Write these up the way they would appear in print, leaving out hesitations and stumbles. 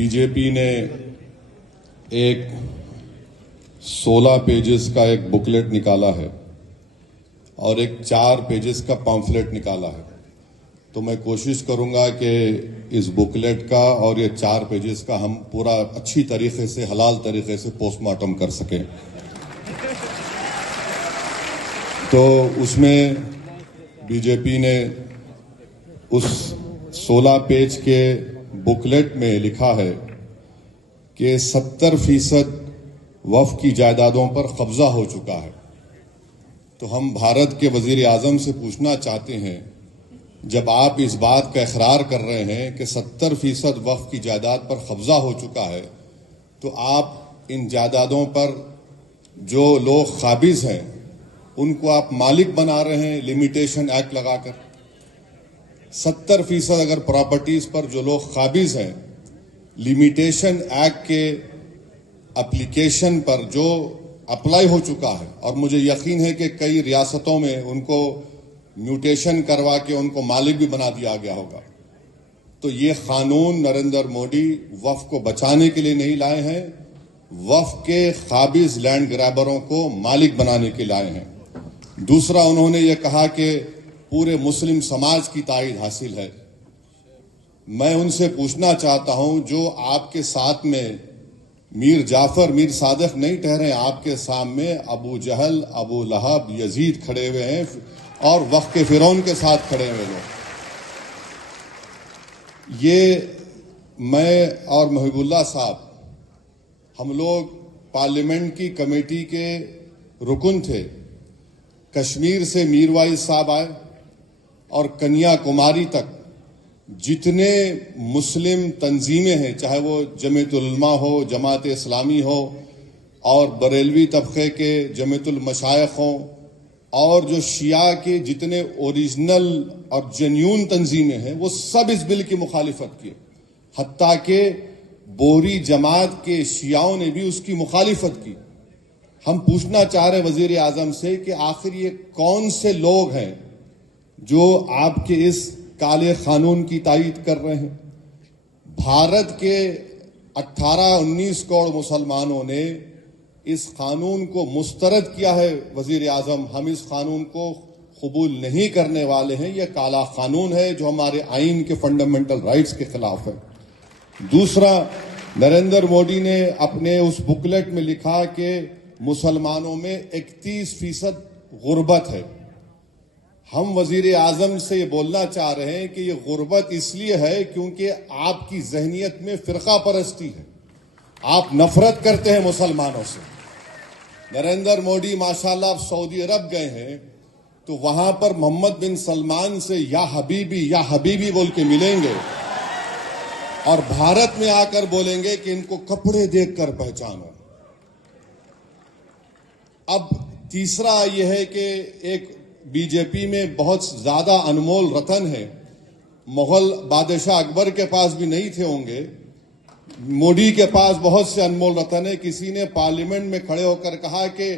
B J پی نے ایک 16 pages کا ایک بکلیٹ نکالا ہے اور ایک 4 پیجز کا پامفلیٹ نکالا ہے. تو میں کوشش کروں گا کہ اس بکلیٹ کا اور یہ 4 پیجز کا ہم پورا اچھی طریقے سے حلال طریقے سے پوسٹ مارٹم کر سکیں. تو اس میں بی جے پی نے اس 16 پیج کے بکلیٹ میں لکھا ہے کہ 70% وقف کی جائیدادوں پر قبضہ ہو چکا ہے. تو ہم بھارت کے وزیر اعظم سے پوچھنا چاہتے ہیں، جب آپ اس بات کا اقرار کر رہے ہیں کہ 70% وقف کی جائیداد پر قبضہ ہو چکا ہے، تو آپ ان جائیدادوں پر جو لوگ قابض ہیں ان کو آپ مالک بنا رہے ہیں لمیٹیشن ایکٹ لگا کر. 70% اگر پراپرٹیز پر جو لوگ قابض ہیں، لمیٹیشن ایکٹ کے اپلیکیشن پر جو اپلائی ہو چکا ہے، اور مجھے یقین ہے کہ کئی ریاستوں میں ان کو میوٹیشن کروا کے ان کو مالک بھی بنا دیا گیا ہوگا. تو یہ قانون نریندر مودی وقف کو بچانے کے لیے نہیں لائے ہیں، وقف کے قابض لینڈ گریبروں کو مالک بنانے کے لائے ہیں. دوسرا، انہوں نے یہ کہا کہ پورے مسلم سماج کی تائید حاصل ہے. میں ان سے پوچھنا چاہتا ہوں، جو آپ کے ساتھ میں میر جعفر میر صادق نہیں ٹھہرے، آپ کے سامنے ابو جہل، ابو لہب، یزید کھڑے ہوئے ہیں اور وقت کے فرعون کے ساتھ کھڑے ہوئے لوگ. یہ میں اور محب اللہ صاحب، ہم لوگ پارلیمنٹ کی کمیٹی کے رکن تھے. کشمیر سے میر وائز صاحب آئے اور کنیا کماری تک جتنے مسلم تنظیمیں ہیں، چاہے وہ جمعیت العلماء ہو، جماعت اسلامی ہو، اور بریلوی طبقے کے جمعیت المشائخ ہوں، اور جو شیعہ کے جتنے اوریجنل اور جنیون تنظیمیں ہیں، وہ سب اس بل کی مخالفت کی. حتیٰ کہ بوہری جماعت کے شیعوں نے بھی اس کی مخالفت کی. ہم پوچھنا چاہ رہے وزیر اعظم سے کہ آخر یہ کون سے لوگ ہیں جو آپ کے اس کالے قانون کی تائید کر رہے ہیں؟ بھارت کے 18-19 کروڑ مسلمانوں نے اس قانون کو مسترد کیا ہے. وزیر اعظم، ہم اس قانون کو قبول نہیں کرنے والے ہیں. یہ کالا قانون ہے جو ہمارے آئین کے فنڈامنٹل رائٹس کے خلاف ہے. دوسرا، نریندر مودی نے اپنے اس بکلیٹ میں لکھا کہ مسلمانوں میں 31% غربت ہے. ہم وزیر اعظم سے یہ بولنا چاہ رہے ہیں کہ یہ غربت اس لیے ہے کیونکہ آپ کی ذہنیت میں فرقہ پرستی ہے. آپ نفرت کرتے ہیں مسلمانوں سے. نریندر مودی ماشاءاللہ آپ سعودی عرب گئے ہیں تو وہاں پر محمد بن سلمان سے یا حبیبی بول کے ملیں گے، اور بھارت میں آ کر بولیں گے کہ ان کو کپڑے دیکھ کر پہچانو. اب تیسرا یہ ہے کہ ایک بی جے پی میں بہت زیادہ انمول رتن ہے. مغل بادشاہ اکبر کے پاس بھی نہیں تھے ہوں گے، مودی کے پاس بہت سے انمول رتن ہے. کسی نے پارلیمنٹ میں کھڑے ہو کر کہا کہ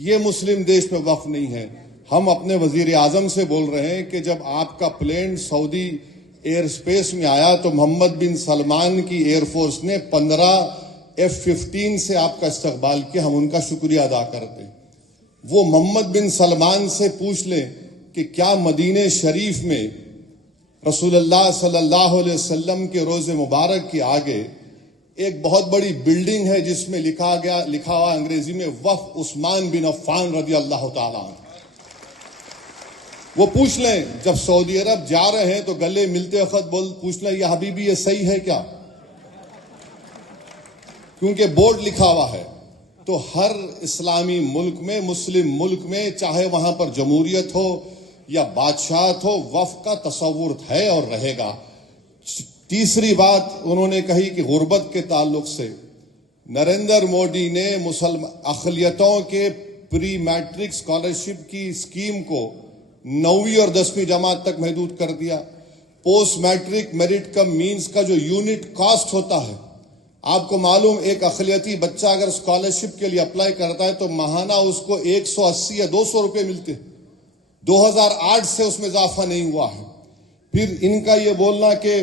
یہ مسلم دیش پہ وقف نہیں ہے. ہم اپنے وزیر اعظم سے بول رہے ہیں کہ جب آپ کا پلین سعودی ایئر سپیس میں آیا تو محمد بن سلمان کی ایئر فورس نے 15 F-15 سے آپ کا استقبال کیا. ہم ان کا شکریہ ادا کرتے ہیں. وہ محمد بن سلمان سے پوچھ لیں کہ کیا مدینہ شریف میں رسول اللہ صلی اللہ علیہ وسلم کے روز مبارک کے آگے ایک بہت بڑی بلڈنگ ہے جس میں لکھا ہوا انگریزی میں وقف عثمان بن عفان رضی اللہ تعالیٰ عنہ. وہ پوچھ لیں، جب سعودی عرب جا رہے ہیں تو گلے ملتے وقت پوچھ لیں یہ حبیبی یہ صحیح ہے کیا، کیونکہ بورڈ لکھا ہوا ہے. تو ہر اسلامی ملک میں، مسلم ملک میں، چاہے وہاں پر جمہوریت ہو یا بادشاہت ہو، وقف کا تصور ہے اور رہے گا. تیسری بات انہوں نے کہی کہ غربت کے تعلق سے نریندر مودی نے اقلیتوں کے پری میٹرک اسکالرشپ کی اسکیم کو 9ویں اور 10ویں جماعت تک محدود کر دیا. پوسٹ میٹرک میرٹ کم مینز کا جو یونٹ کاسٹ ہوتا ہے، آپ کو معلوم ایک اقلیتی بچہ اگر اسکالرشپ کے لیے اپلائی کرتا ہے تو ماہانہ اس کو 180 یا 200 روپے ملتے ہیں. 2008 سے اس میں اضافہ نہیں ہوا ہے. پھر ان کا یہ بولنا کہ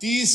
30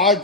8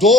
2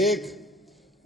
1,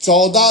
14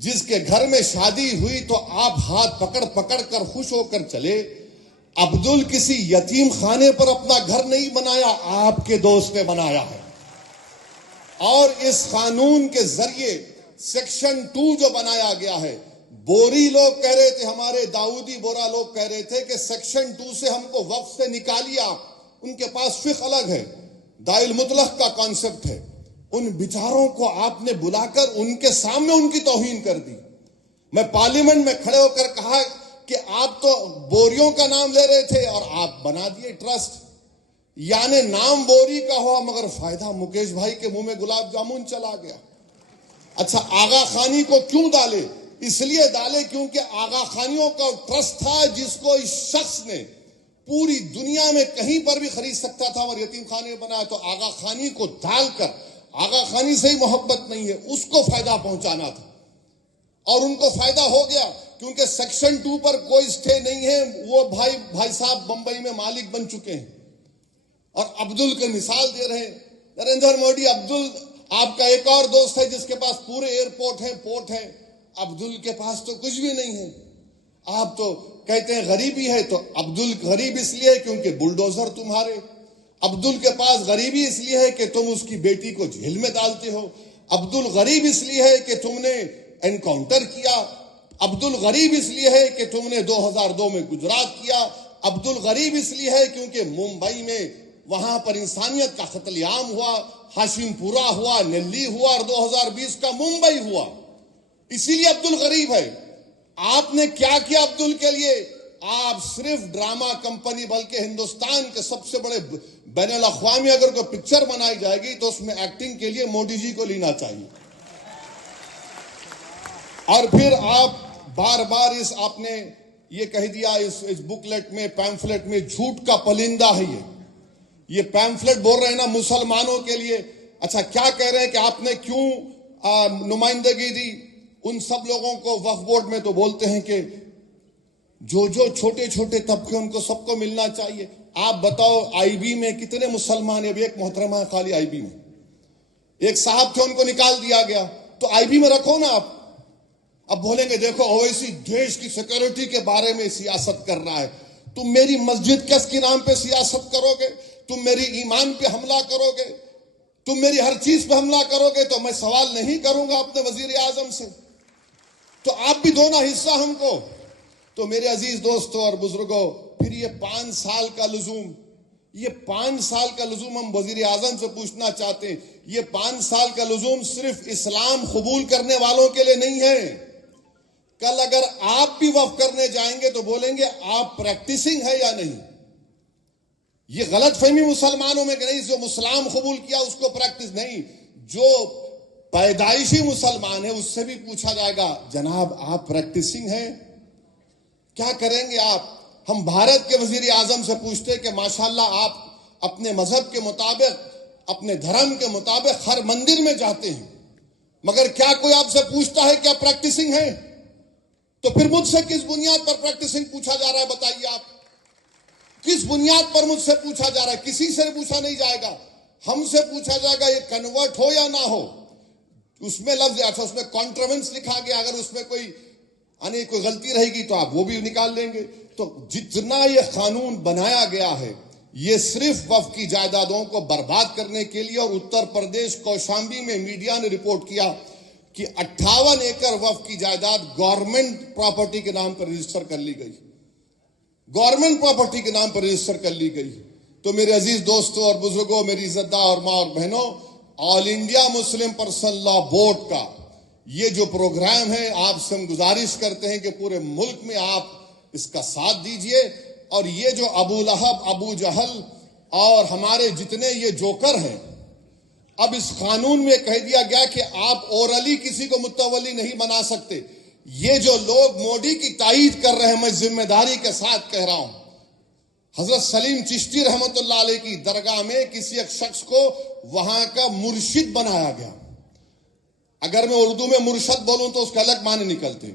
جس کے گھر میں شادی ہوئی تو آپ ہاتھ پکڑ پکڑ کر خوش ہو کر چلے. عبدل کسی یتیم خانے پر اپنا گھر نہیں بنایا, آپ کے دوست نے بنایا ہے. اور اس قانون کے ذریعے سیکشن 2 جو بنایا گیا ہے, بوری لوگ کہہ رہے تھے, ہمارے داؤدی بورا لوگ کہہ رہے تھے کہ سیکشن 2 سے ہم کو وقف سے نکالیے آپ. ان کے پاس فقہ الگ ہے, دائل مطلق کا کانسیپٹ ہے. ان بیچاروں کو آپ نے بلا کر ان کے سامنے ان کی توہین کر دی. میں پارلیمنٹ میں کھڑے ہو کر کہا کہ آپ تو بوریوں کا نام لے رہے تھے اور آپ بنا دیے ٹرسٹ. یعنی نام بوری کا ہوا مگر فائدہ مکیش بھائی کے منہ میں گلاب جامن چلا گیا. اچھا, آغا خانی کو کیوں ڈالے؟ اس لیے ڈالے کیونکہ آغا خانیوں کا ٹرسٹ تھا جس کو اس شخص نے پوری دنیا میں کہیں پر بھی خرید سکتا تھا اور یتیم خانے بنایا. تو آغا خانی کو ڈال کر, آغا خانی سے ہی محبت نہیں ہے, اس کو فائدہ پہنچانا تھا. اور ان کو فائدہ ہو گیا کیونکہ سیکشن 2 پر کوئی اسٹے نہیں ہے. وہ بھائی صاحب بمبئی میں مالک بن چکے ہیں اور عبدل کے مثال دے رہے ہیں. نریندر مودی, عبدل آپ کا ایک اور دوست ہے جس کے پاس پورے ایئرپورٹ ہیں, پورٹ ہیں. عبدل کے پاس تو کچھ بھی نہیں ہے. آپ تو کہتے ہیں غریبی ہے, تو عبدل غریب اس لیے ہے کیونکہ بلڈوزر تمہارے. عبدل کے پاس غریبی اس لیے ہے کہ تم اس کی بیٹی کو جیل میں ڈالتے ہو. عبدل غریب اس لیے ہے کہ تم نے انکاؤنٹر کیا. عبدل غریب اس لیے ہے کہ تم نے 2002 میں گجرات کیا. عبدل غریب اس لیے ہے کیونکہ ممبئی میں وہاں پر انسانیت کا قتل عام ہوا, ہاشم پورہ ہوا, نلی ہوا اور 2020 کا ممبئی ہوا. اسی لیے عبدل غریب ہے. آپ نے کیا کیا عبدل کے لیے؟ آپ صرف ڈرامہ کمپنی, بلکہ ہندوستان کے سب سے بڑے بین الاقوامی اگر کوئی پکچر بنائی جائے گی تو اس میں ایکٹنگ کے لیے مودی جی کو لینا چاہیے. اور پھر آپ بار بار آپ نے یہ کہہ دیا اس بکلیٹ میں, پیمفلیٹ میں, جھوٹ کا پلندہ ہے یہ پیمفلیٹ بول رہے ہیں نا مسلمانوں کے لیے. اچھا, کیا کہہ رہے ہیں کہ آپ نے کیوں نمائندگی دی ان سب لوگوں کو وقف بورڈ میں؟ تو بولتے ہیں کہ جو چھوٹے چھوٹے طبقے ان کو سب کو ملنا چاہیے. آپ بتاؤ آئی بی میں کتنے مسلمان ہیں؟ ابھی ایک محترمہ ہے خالی آئی بی میں, ایک صاحب تھے ان کو نکال دیا گیا. تو آئی بی میں رکھو نا آپ. اب بولیں گے دیکھو اویسی دیش کی سیکورٹی کے بارے میں سیاست کر رہا ہے. تم میری مسجد کس کے نام پہ سیاست کرو گے؟ تم میری ایمان پہ حملہ کرو گے؟ تم میری ہر چیز پہ حملہ کرو گے تو میں سوال نہیں کروں گا اپنے وزیر اعظم سے. تو آپ بھی دو نا حصہ ہم کو. تو میرے عزیز دوستوں اور بزرگوں, پھر یہ 5 سال کا لزوم, یہ 5 سال کا لزوم ہم وزیر اعظم سے پوچھنا چاہتے ہیں. یہ 5 سال کا لزوم صرف اسلام قبول کرنے والوں کے لیے نہیں ہے. کل اگر آپ بھی وقف کرنے جائیں گے تو بولیں گے آپ پریکٹسنگ ہے یا نہیں. یہ غلط فہمی مسلمانوں میں کہ نہیں جو اسلام قبول کیا اس کو پریکٹس نہیں. جو پیدائشی مسلمان ہے اس سے بھی پوچھا جائے گا جناب آپ پریکٹسنگ ہیں, کیا کریں گے آپ؟ ہم بھارت کے وزیر اعظم سے پوچھتے کہ ماشاءاللہ آپ اپنے مذہب کے مطابق, اپنے دھرم کے مطابق ہر مندر میں جاتے ہیں, مگر کیا کوئی آپ سے پوچھتا ہے کیا پریکٹسنگ ہے؟ تو پھر مجھ سے کس بنیاد پر پریکٹسنگ پوچھا جا رہا ہے بتائیے آپ؟ کس بنیاد پر مجھ سے پوچھا جا رہا ہے؟ کسی سے پوچھا نہیں جائے گا, ہم سے پوچھا جائے گا یہ کنورٹ ہو یا نہ ہو. اس میں لفظ اچھا اس میں کانٹروینس لکھا گیا, اگر اس میں کوئی غلطی رہے گی تو آپ وہ بھی نکال لیں گے. تو جتنا یہ قانون بنایا گیا ہے یہ صرف وقف کی جائیدادوں کو برباد کرنے کے لیے. اور اتر پردیش کوشامبی میں میڈیا نے رپورٹ کیا کہ 58 ایکڑ وقف کی جائیداد گورنمنٹ پراپرٹی کے نام پر رجسٹر کر لی گئی, گورنمنٹ پراپرٹی کے نام پر رجسٹر کر لی گئی. تو میرے عزیز دوستوں اور بزرگوں, میری عزتدار اور ماں اور بہنوں, آل انڈیا مسلم پرسنل لا بورڈ کا یہ جو پروگرام ہے آپ سے ہم گزارش کرتے ہیں کہ پورے ملک میں آپ اس کا ساتھ دیجئے. اور یہ جو ابو لہب, ابو جہل اور ہمارے جتنے یہ جوکر ہیں, اب اس قانون میں کہہ دیا گیا کہ آپ اورلی کسی کو متولی نہیں بنا سکتے. یہ جو لوگ مودی کی تائید کر رہے ہیں, میں ذمہ داری کے ساتھ کہہ رہا ہوں, حضرت سلیم چشتی رحمت اللہ علیہ کی درگاہ میں کسی ایک شخص کو وہاں کا مرشد بنایا گیا. اگر میں اردو میں مرشد بولوں تو اس کا الگ معنی نکلتے.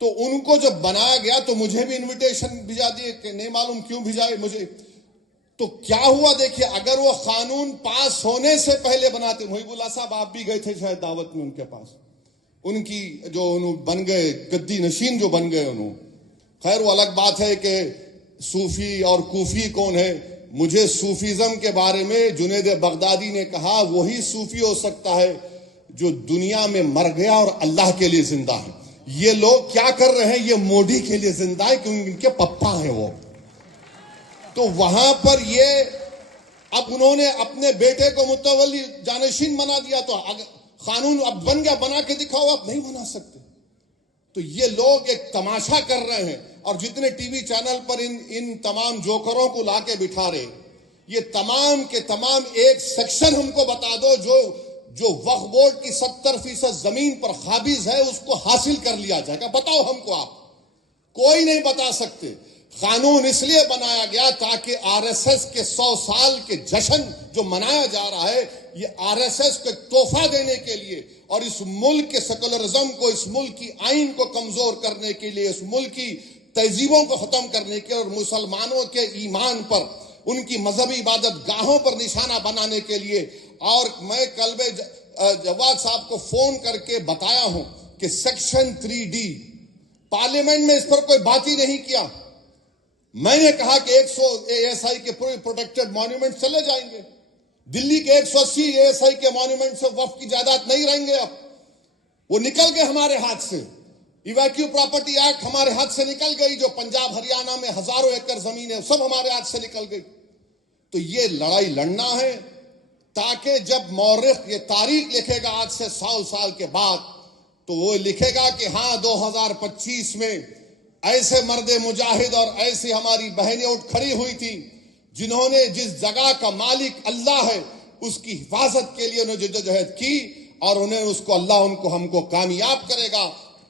تو ان کو جب بنایا گیا تو مجھے بھی انویٹیشن بھیجا دیے کہ نہیں معلوم کیوں بھیجائے مجھے. تو کیا ہوا دیکھیے, اگر وہ قانون پاس ہونے سے پہلے بناتے, محب اللہ صاحب آپ بھی گئے تھے شاید دعوت میں ان کے پاس, ان کی جو بن گئے گدی نشین جو بن گئے انہوں. خیر وہ الگ بات ہے کہ صوفی اور کوفی کون ہے. مجھے صوفیزم کے بارے میں جنید بغدادی نے کہا وہی صوفی ہو سکتا ہے جو دنیا میں مر گیا اور اللہ کے لیے زندہ ہے. یہ لوگ کیا کر رہے ہیں؟ یہ مودی کے لیے زندہ ہے کیونکہ ان کے پپا ہیں وہ. تو وہاں پر یہ اب انہوں نے اپنے بیٹے کو متولی جانشین بنا دیا تو قانون اب بن گیا. بنا کے دکھاؤ، آپ نہیں بنا سکتے. تو یہ لوگ ایک تماشا کر رہے ہیں اور جتنے ٹی وی چینل پر ان تمام جوکروں کو لا کے بٹھا رہے، یہ تمام کے تمام ایک سیکشن ہم کو بتا دو جو وقف بورڈ کی 70% زمین پر قابض ہے اس کو حاصل کر لیا جائے گا. بتاؤ ہم کو. آپ کوئی نہیں بتا سکتے. قانون اس لیے بنایا گیا تاکہ آر ایس ایس کے 100 سال کے جشن جو منایا جا رہا ہے، یہ آر ایس ایس کو ایک تحفہ دینے کے لیے اور اس ملک کے سیکولرزم کو، اس ملک کی آئین کو کمزور کرنے کے لیے، اس ملک کی تہذیبوں کو ختم کرنے کے اور مسلمانوں کے ایمان پر، ان کی مذہبی عبادت گاہوں پر نشانہ بنانے کے لیے. اور میں کلب جواد صاحب کو فون کر کے بتایا ہوں کہ سیکشن 3D پارلیمنٹ میں اس پر کوئی بات ہی نہیں کیا. میں نے کہا کہ 100 ASI کے پروٹیکٹڈ مانیومنٹ چلے جائیں گے. دلی کے 180 ASI کے مانیومنٹ سے وقف کی جائیداد نہیں رہیں گے. اب وہ نکل گئے ہمارے ہاتھ سے. ایویکیو پراپرٹی ایکٹ ہمارے ہاتھ سے نکل گئی. جو پنجاب ہریانہ میں ہزاروں ایکڑ زمین ہے سب ہمارے ہاتھ سے نکل گئی. تو یہ لڑائی لڑنا ہے تاکہ جب مورخ یہ تاریخ لکھے گا آج سے 100 سال کے بعد تو وہ لکھے گا کہ ہاں 2025 میں ایسے مرد مجاہد اور ایسی ہماری بہنیں اٹھ کھڑی ہوئی تھی جنہوں نے جس جگہ کا مالک اللہ ہے اس کی حفاظت کے لیے انہیں جدوجہد کی اور انہیں اس کو اللہ ہم کو کامیاب کرے گا.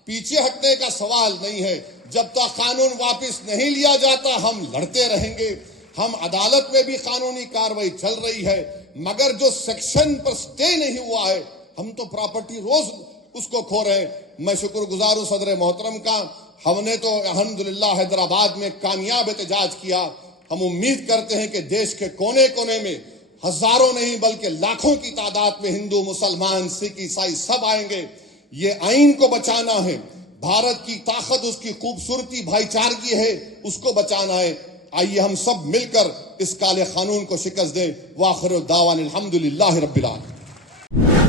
پیچھے ہٹنے کا سوال نہیں ہے. جب تک قانون واپس نہیں لیا جاتا ہم لڑتے رہیں گے. ہم عدالت میں بھی قانونی کاروائی چل رہی ہے مگر جو سیکشن پر سٹے نہیں ہوا ہے ہم تو پراپرٹی روز اس کو کھو رہے ہیں. میں شکر گزار ہوں صدر محترم کا. ہم نے تو الحمدللہ حیدرآباد میں کامیاب احتجاج کیا. ہم امید کرتے ہیں کہ دیش کے کونے کونے میں ہزاروں نہیں بلکہ لاکھوں کی تعداد میں ہندو، مسلمان، سکھ، عیسائی سب آئیں گے. یہ آئین کو بچانا ہے. بھارت کی طاقت، اس کی خوبصورتی بھائی چارگی ہے، اس کو بچانا ہے. آئیے ہم سب مل کر اس کالے قانون کو شکست دیں. وآخر دعوانا الحمدللہ رب العالمین.